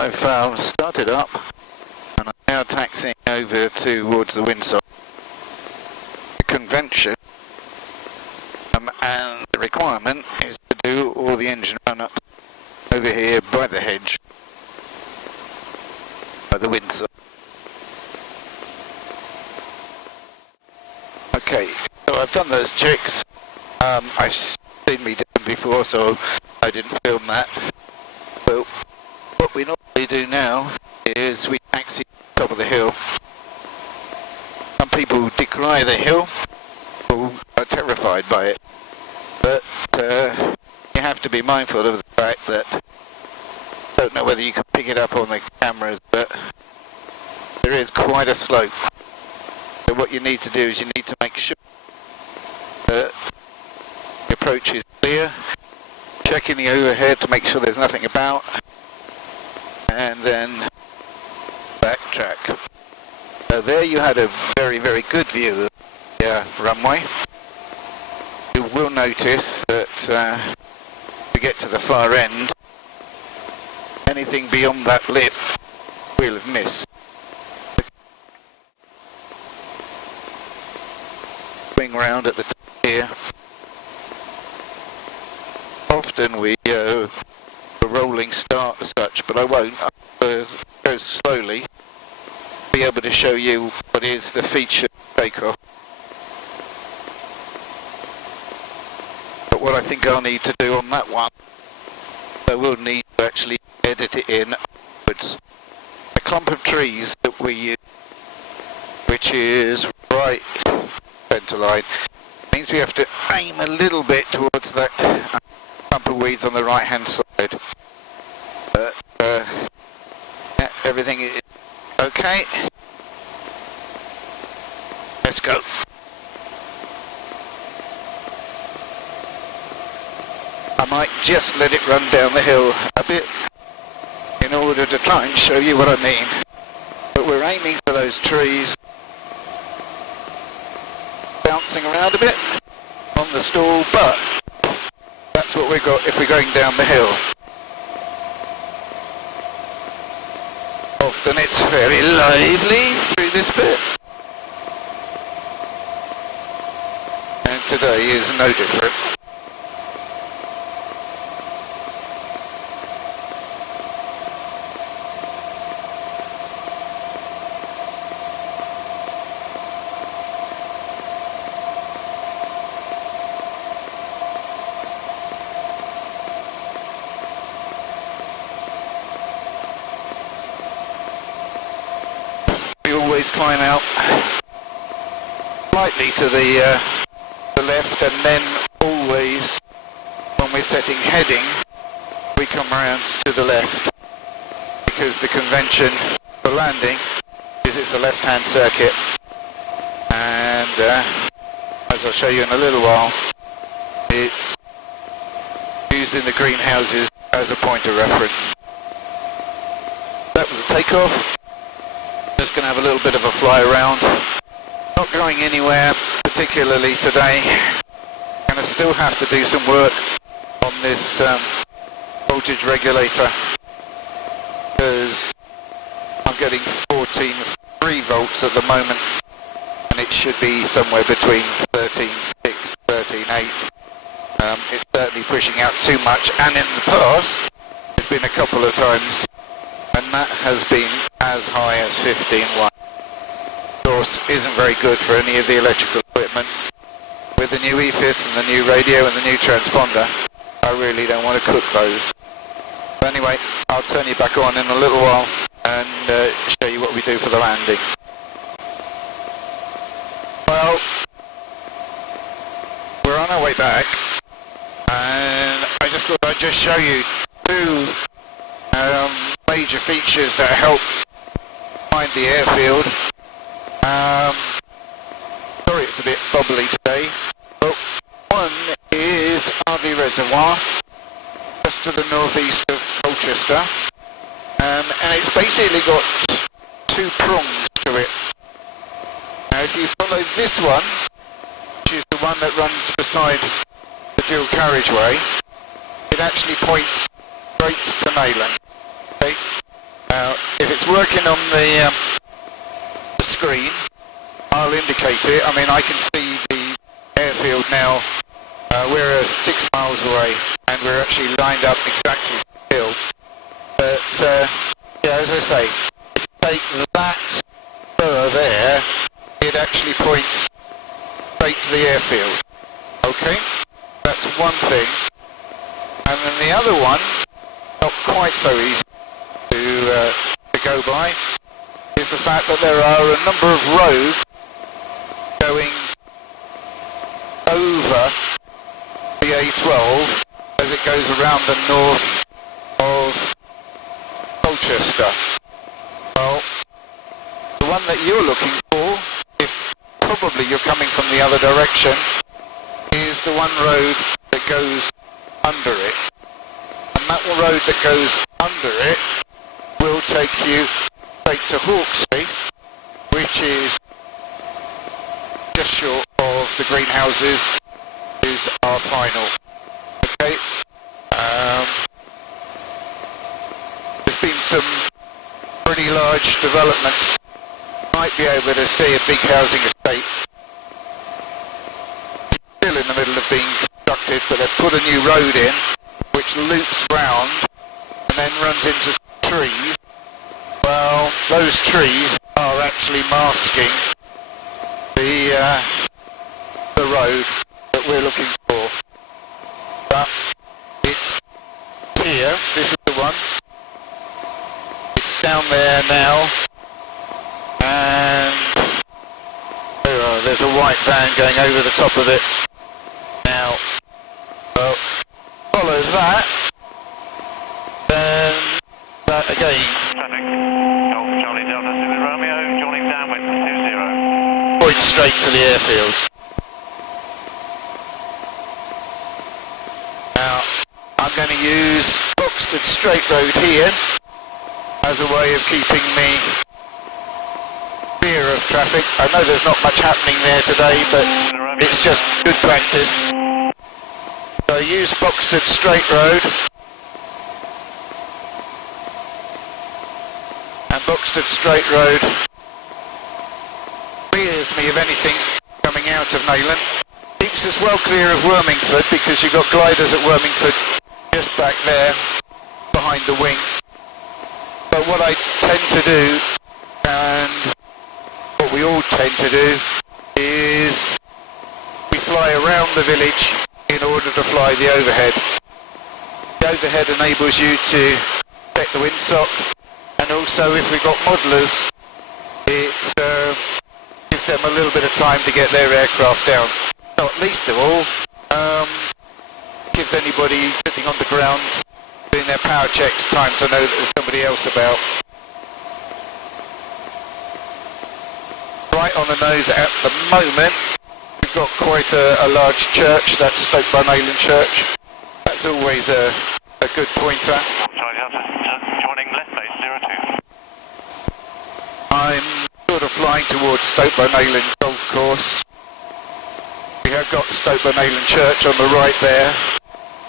I've started up and I'm now taxiing over towards the windside. The convention and the requirement is to do all the engine run-ups over here by the hedge, by the windside. Okay, so I've done those checks. I've seen me do them before, so I didn't film that. So what we normally do now is we taxi to the top of the hill. Some people decry the hill or are terrified by it, but you have to be mindful of the fact that I don't know whether you can pick it up on the cameras, but there is quite a slope. So what you need to do is you need to make sure that the approach is clear, checking the overhead to make sure there's nothing about, and then backtrack. So there you had a very, very good view of the runway. You will notice that we get to the far end, anything beyond that lip we'll have missed. Swing round at the top here. Often we a rolling start as such, but I won't. I'll go slowly, be able to show you what is the feature takeoff. But what I think I'll need to do on that one, I will need to actually edit it in upwards. The clump of trees that we use, which is right centre line, means we have to aim a little bit towards that clump of weeds on the right hand side. But yeah, everything is okay. Let's go. I might just let it run down the hill a bit in order to try and show you what I mean. But we're aiming for those trees, bouncing around a bit on the stall, but that's what we've got if we're going down the hill. Often it's very lively through this bit, and today is no different. Climb out slightly to the left, and then always when we're setting heading we come around to the left, because the convention for landing is it's a left-hand circuit, and as I'll show you in a little while, it's using the greenhouses as a point of reference. That was a takeoff. Just going to have a little bit of a fly around. Not going anywhere particularly today. Going to still have to do some work on this voltage regulator, because I'm getting 14.3 volts at the moment, and it should be somewhere between 13.6, 13.8. It's certainly pushing out too much, and in the past there's been a couple of times and that has been as high as 15.1. Of course, isn't very good for any of the electrical equipment. With the new EFIS and the new radio and the new transponder, I really don't want to cook those. But anyway, I'll turn you back on in a little while and show you what we do for the landing. Well, we're on our way back, and I just thought I'd just show you two major features that help find the airfield. Sorry it's a bit bubbly today, but one is Ardley Reservoir, just to the northeast of Colchester, and it's basically got two prongs to it. Now if you follow this one, which is the one that runs beside the dual carriageway, it actually points straight to Nayland. Okay? if it's working on the screen, I'll indicate it. I mean, I can see the airfield now. We're 6 miles away, and we're actually lined up exactly still. But yeah, as I say, take that spur there, it actually points straight to the airfield. Okay, that's one thing. And then the other one, not quite so easy to go by, is the fact that there are a number of roads going over the A12 as it goes around the north of Colchester. Well, the one that you're looking for, if probably you're coming from the other direction, is the one road that goes under it. And that road that goes under it will take you straight to Hawkesbury, which is just short of the greenhouses, is our final. Okay. There's been some pretty large developments. Might be able to see a big housing estate still in the middle of being constructed, but they've put a new road in which loops round and then runs into trees. Well, those trees are actually masking the road that we're looking for. But it's here, this is the one. It's down there now, and there's a white van going over the top of it now. Well, follow that, then that again. Traffic, Charlie Delta Zulu Romeo, joining downwind 20. Point straight to the airfield. Now, I'm going to use Boxted Straight Road here as a way of keeping me clear of traffic. I know there's not much happening there today, but it's just good practice. So I use Boxted Straight Road. And Boxted Straight Road clears me of anything coming out of Nayland. Keeps us well clear of Wormingford, because you've got gliders at Wormingford just back there behind the wing. But what I tend to do, and what we all tend to do, is we fly around the village in order to fly the overhead. The overhead enables you to check the windsock, and also if we've got modelers, it gives them a little bit of time to get their aircraft down. Not least of all, gives anybody sitting on the ground doing their power checks time to know that there's somebody else about. Right on the nose at the moment, we've got quite a large church, that's Stoke-by-Nayland Church. That's always a good pointer. Joining left base 02. I'm sort of flying towards Stoke-by-Nayland Golf Course. We have got Stoke-by-Nayland Church on the right there,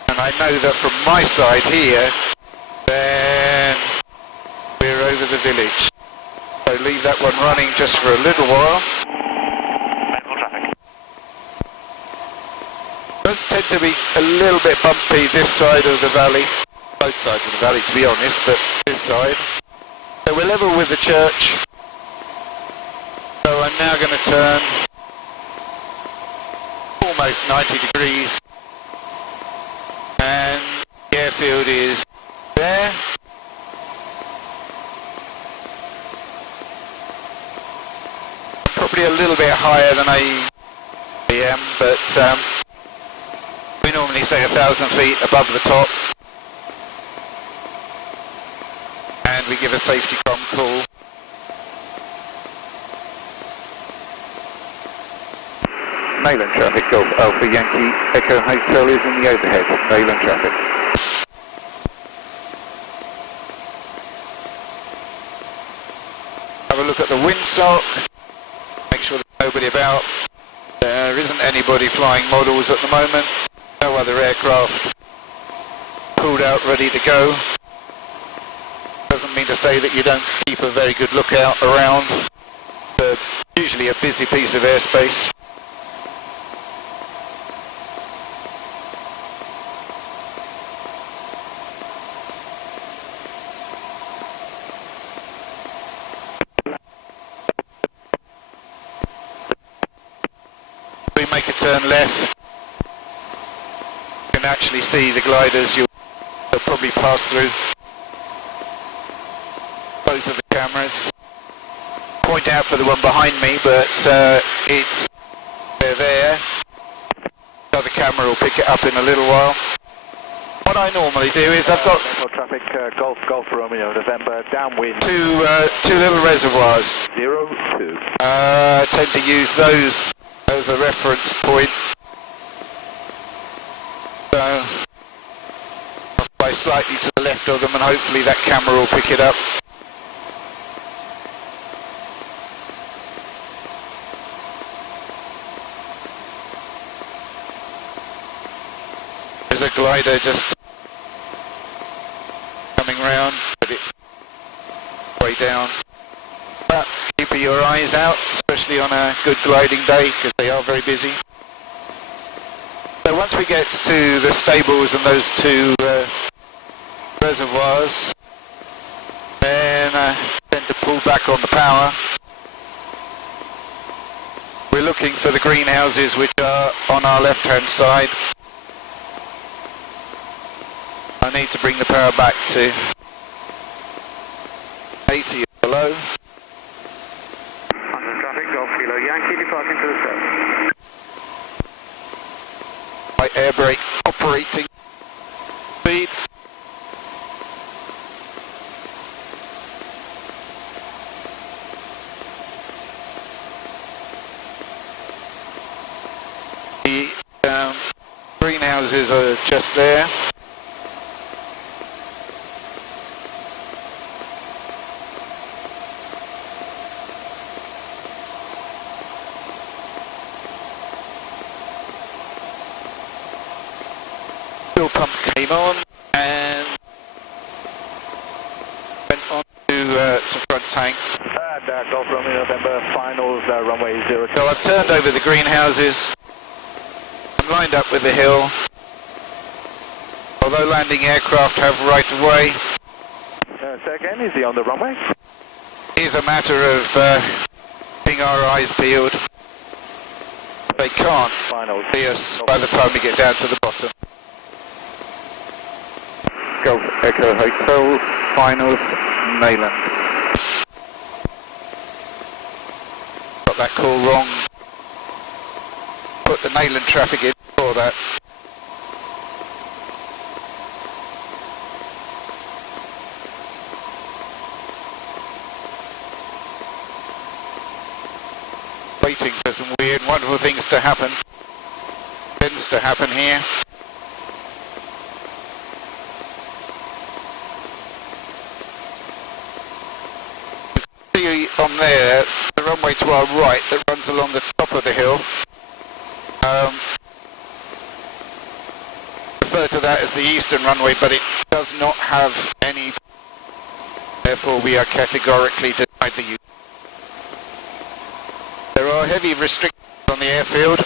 and I know that from my side here, then we're over the village. So leave that one running just for a little while. Traffic. Does tend to be a little bit bumpy this side of the valley, both sides of the valley to be honest, but this side. So we're level with the church. So I'm now going to turn almost 90 degrees, and the airfield is there. Probably a little bit higher than I am, but we normally say 1,000 feet above the top, and we give a safety comm call. Nayland traffic, Golf Alpha Yankee Echo Hotel is in the overhead. Nayland traffic. Have a look at the windsock. Make sure there's nobody about. There isn't anybody flying models at the moment. No other aircraft pulled out ready to go. Does doesn't mean to say that you don't keep a very good lookout around. Usually a busy piece of airspace. We make a turn left. You can actually see the gliders. You'll probably pass through both of the cameras. Point out for the one behind me, but they're there. The other camera will pick it up in a little while. What I normally do is I've got traffic Golf Romeo November downwind. two little reservoirs. 02. I tend to use those as a reference point. So I'll fly slightly to the left of them, and hopefully that camera will pick it up. There's a glider just coming round, but it's way down. But keep your eyes out, especially on a good gliding day, because they are very busy. So once we get to the stables and those two reservoirs, then I tend to pull back on the power. We're looking for the greenhouses, which are on our left-hand side. I need to bring the power back to 80 or below. Under traffic, Golf Kilo Yankee departing to the south. My air brake operating speed. The greenhouses are just there. Fuel pump came on and went on to front tank. And Golf Romeo November finals runway 02. So I've turned over the greenhouses. I'm lined up with the hill. Although landing aircraft have right of way, Say again, is he on the runway? it's a matter of keeping our eyes peeled. They can't Finals. see us by the time we get down to the bottom. Golf Echo Hotel, finals, Nayland. Got that call wrong. Put the Nayland traffic in for that. Waiting for some weird, wonderful things to happen. Tends to happen here. See on there, the runway to our right that runs along the top of the hill. Refer to that as the eastern runway, but it does not have any. Therefore, we are categorically denied the use. There are heavy restrictions on the airfield.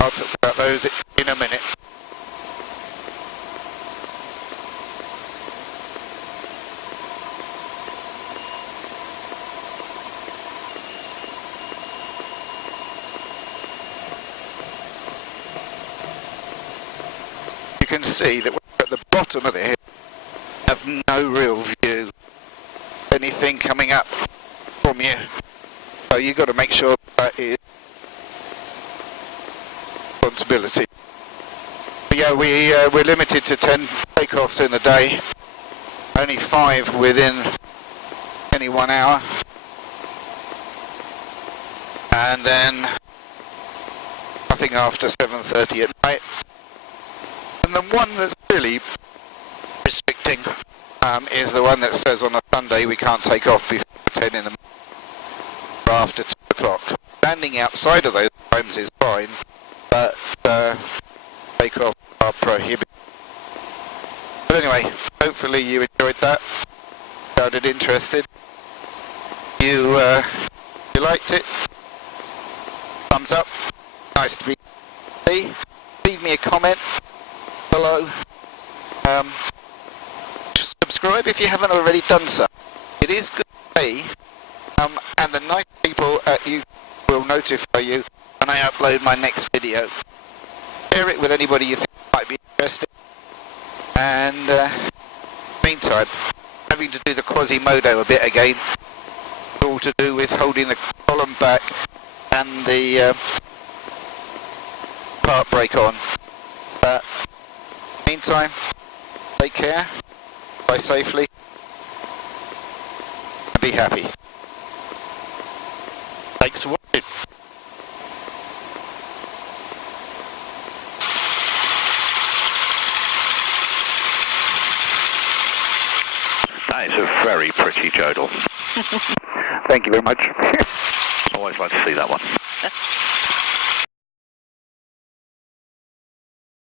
I'll talk about those in a minute. You can see that we're at the bottom of the hill. Have no real view. Anything coming up from you. So you've got to make sure that is responsibility. But yeah, we're limited to 10 takeoffs in a day. Only 5 within any 1 hour. And then nothing after 7:30 at night. And the one that's really restricting is the one that says on a Sunday we can't take off before 10 in the morning or after 2 o'clock. Landing outside of those times is fine, but takeoff are prohibited. But anyway, hopefully you enjoyed that. Sounded interested. You liked it? Thumbs up. Nice to be here. Leave me a comment below. Subscribe if you haven't already done so. It is good to me, and the nice people at YouTube will notify you when I upload my next video. Share it with anybody you think might be interested. And meantime, having to do the Quasimodo a bit again. It's all to do with holding the column back and the part brake on. But meantime, take care, fly safely, and be happy. Thanks for watching. That is a very pretty Jodel. Thank you very much. Always like to see that one.